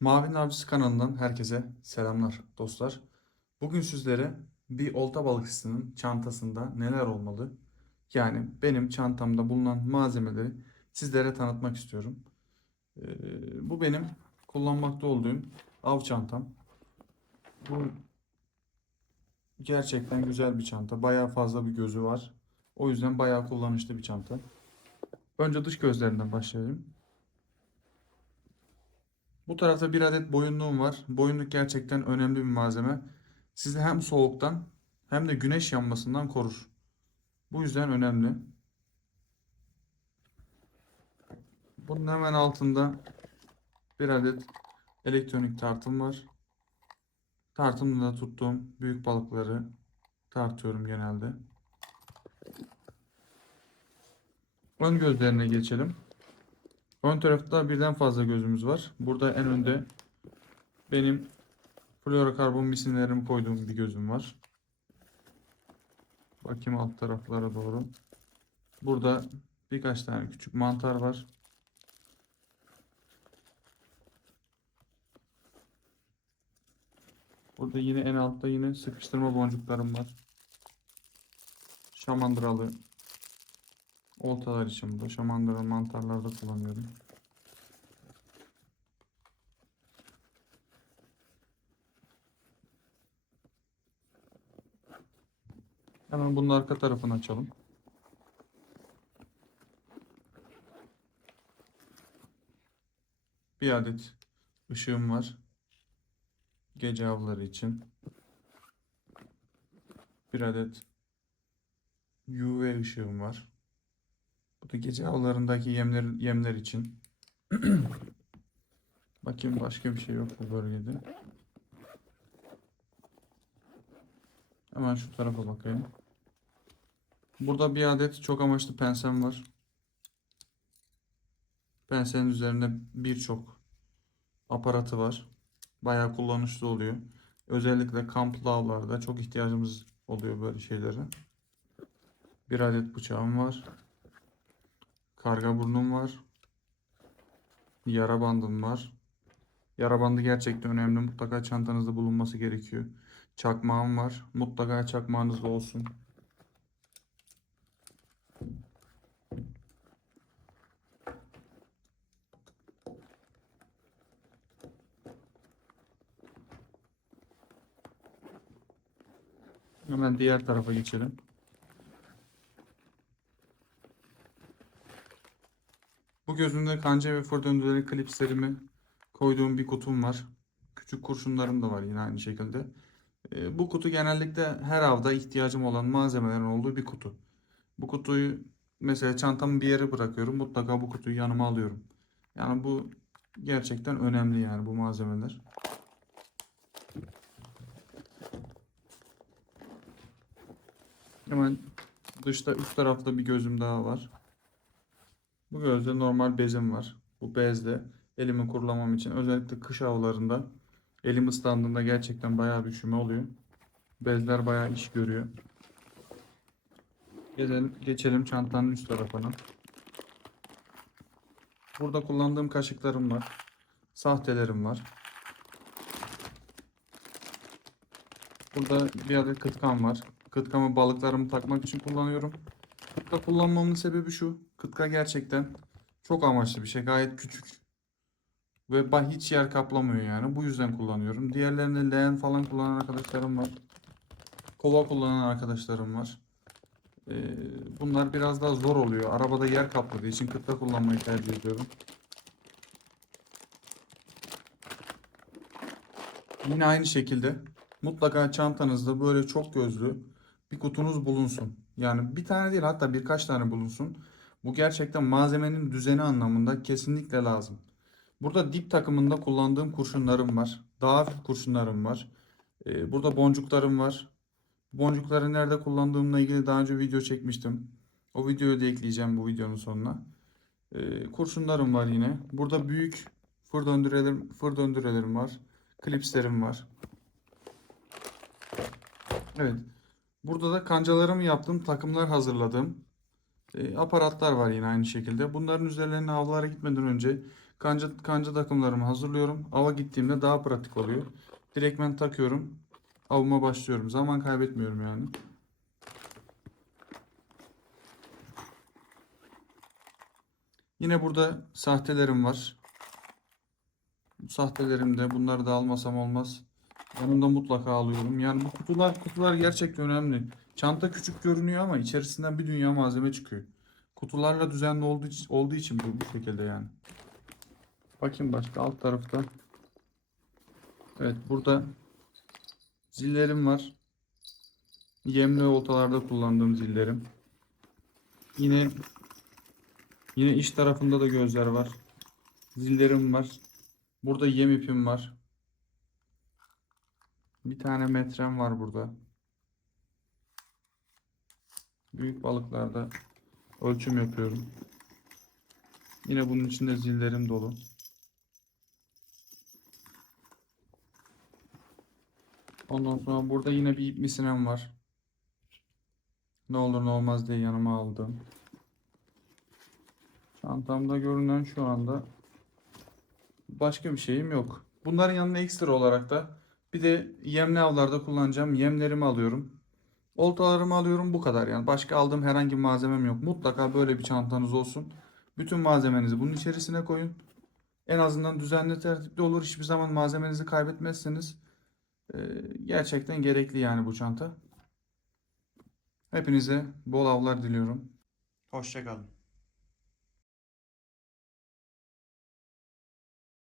Mavi'nin Avcısı kanalından herkese selamlar dostlar. Bugün sizlere bir olta balıkçısının çantasında neler olmalı? Yani benim çantamda bulunan malzemeleri sizlere tanıtmak istiyorum. Ee, bu benim kullanmakta olduğum av çantam. Bu gerçekten güzel bir çanta. Bayağı fazla bir gözü var. O yüzden bayağı kullanışlı bir çanta. Önce dış gözlerinden başlayalım. Bu tarafta bir adet boyunluğum var. Boyunluk gerçekten önemli bir malzeme. Sizi hem soğuktan hem de güneş yanmasından korur. Bu yüzden önemli. Bunun hemen altında bir adet elektronik tartım var. Tartımda da tuttuğum büyük balıkları tartıyorum genelde. Ön gözlerine geçelim. Ön tarafta birden fazla gözümüz var. Burada en önde benim fluorokarbon misinlerimi koyduğum bir gözüm var. Bakayım alt taraflara doğru. Burada birkaç tane küçük mantar var. Burada yine en altta yine sıkıştırma boncuklarım var. Şamandıralı oltalar için bu. Şamandıralı mantarları da kullanıyorum. Hemen bunun arka tarafını açalım. Bir adet ışığım var. Gece avları için. Bir adet UV ışığım var. Bu da gece avlarındaki yemler, yemler için. Bakayım başka bir şey yok bu bölgede. Hemen şu tarafa bakayım. Burada bir adet çok amaçlı pensem var. Pensenin üzerinde birçok aparatı var. Bayağı kullanışlı oluyor. Özellikle kamplı avlarda çok ihtiyacımız oluyor böyle şeylere. Bir adet bıçağım var. Karga burnum var. Yara bandım var. Yara bandı gerçekten önemli. Mutlaka çantanızda bulunması gerekiyor. Çakmağım var. Mutlaka çakmağınızda olsun. Hemen diğer tarafa geçelim. Bu gözümde kanca ve fır döndürüleri klipslerimi koyduğum bir kutum var. Küçük kurşunlarım da var yine aynı şekilde. Ee, bu kutu genellikle her avda ihtiyacım olan malzemelerin olduğu bir kutu. Bu kutuyu mesela çantamı bir yere bırakıyorum. Mutlaka bu kutuyu yanıma alıyorum. Yani bu gerçekten önemli yani bu malzemeler. Hemen dışta üst tarafta bir gözüm daha var. Bu gözde normal bezim var. Bu bezle elimi kurulamam için özellikle kış avlarında elim ıslandığında gerçekten bayağı bir üşüme oluyor. Bezler bayağı iş görüyor. Geçelim, geçelim çantanın üst tarafına. Burada kullandığım kaşıklarım var. Sahtelerim var. Burada bir adet kıtkam var. Kıtkamı balıklarımı takmak için kullanıyorum. Kıtka kullanmamın sebebi şu. Kıtka gerçekten çok amaçlı bir şey. Gayet küçük. Ve hiç yer kaplamıyor yani. Bu yüzden kullanıyorum. Diğerlerinde leğen falan kullanan arkadaşlarım var. Kova kullanan arkadaşlarım var. Ee, bunlar biraz daha zor oluyor. Arabada yer kapladığı için kıtka kullanmayı tercih ediyorum. Yine aynı şekilde mutlaka çantanızda böyle çok gözlü bir kutunuz bulunsun. Yani bir tane değil hatta birkaç tane bulunsun. Bu gerçekten malzemenin düzeni anlamında kesinlikle lazım. Burada dip takımında kullandığım kurşunlarım var. Daha hafif kurşunlarım var. Ee, burada boncuklarım var. Boncukları nerede kullandığımla ilgili daha önce video çekmiştim. O videoyu da ekleyeceğim bu videonun sonuna. Ee, kurşunlarım var yine. Burada büyük fır döndürelerim, fır döndürelerim var. Klipslerim var. Evet. Burada da kancalarımı yaptığım takımlar hazırladığım e, aparatlar var yine aynı şekilde. Bunların üzerlerine avlara gitmeden önce Kanca, kanca takımlarımı hazırlıyorum. Ava gittiğimde daha pratik oluyor. Direktmen takıyorum. Avıma başlıyorum. Zaman kaybetmiyorum yani. Yine burada sahtelerim var. Bu sahtelerim de bunları da almasam olmaz. Yanımda mutlaka alıyorum. Yani bu kutular kutular gerçekten önemli. Çanta küçük görünüyor ama içerisinden bir dünya malzeme çıkıyor. Kutularla düzenli olduğu için, olduğu için bu bu şekilde yani. Bakayım başka alt tarafta. Evet burada zillerim var. Yemli oltalarda kullandığım zillerim. Yine yine iç tarafında da gözler var. Zillerim var. Burada yem ipim var. Bir tane metrem var burada. Büyük balıklarda ölçüm yapıyorum. Yine bunun içinde zillerim dolu. Ondan sonra burada yine bir ip misinem var. Ne olur ne olmaz diye yanıma aldım. Çantamda görünen şu anda başka bir şeyim yok. Bunların yanına ekstra olarak da bir de yemli avlarda kullanacağım yemlerimi alıyorum. Oltalarımı alıyorum bu kadar yani. Başka aldığım herhangi bir malzemem yok. Mutlaka böyle bir çantanız olsun. Bütün malzemenizi bunun içerisine koyun. En azından düzenli tertipli olur. Hiçbir zaman malzemenizi kaybetmezseniz ee, gerçekten gerekli yani bu çanta. Hepinize bol avlar diliyorum. Hoşçakalın.